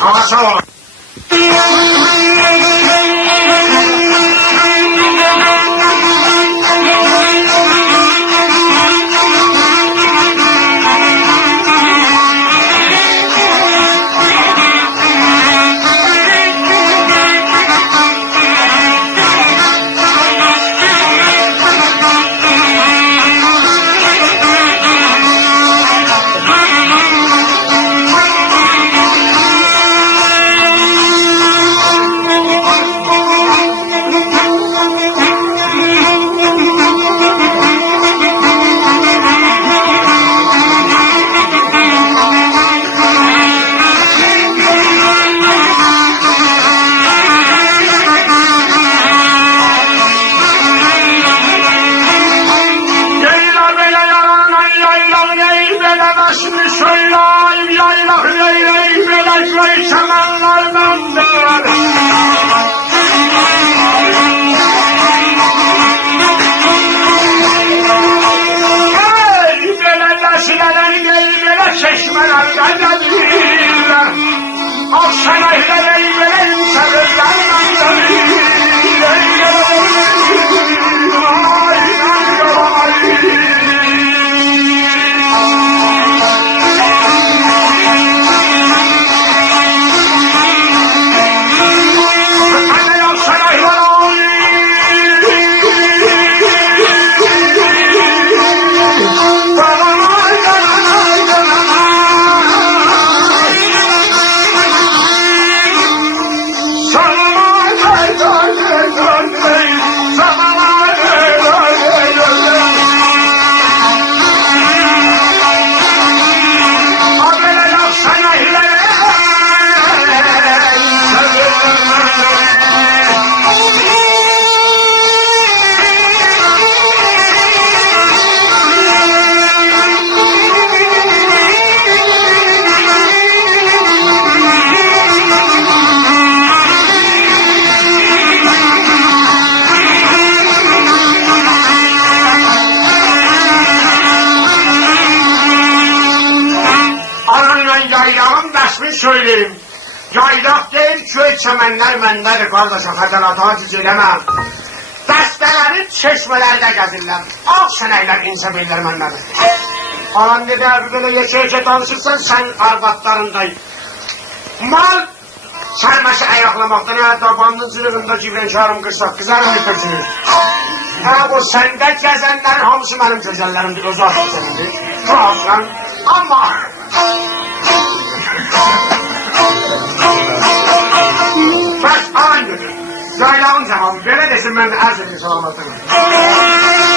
Ama sağ olun. Söyleyeyim. Yaylaq deyil, köy çəmənlər məndədir, qardaşım, xəcalata haciz eləməm. Dəstələri çeşmələrdə gəzirlər, ağ sənəklər, insəm ellər məndədir. Anam dedi, belə yekə-yekə danışırsan, sən arvatlarındayım. Mal sərməşi ayaqlamaqdan, tabanının zırığında cibrənkarım qırsaq, qızarım yıtırsınız. Bu səndə gəzənlərin hamısı mənim gözəllərimdir, özü artıq sənindir. Çoxlan, amma... Bəs aynıdır. Yaylağın cavabı, belə desin, mən də ərz edin salamatını.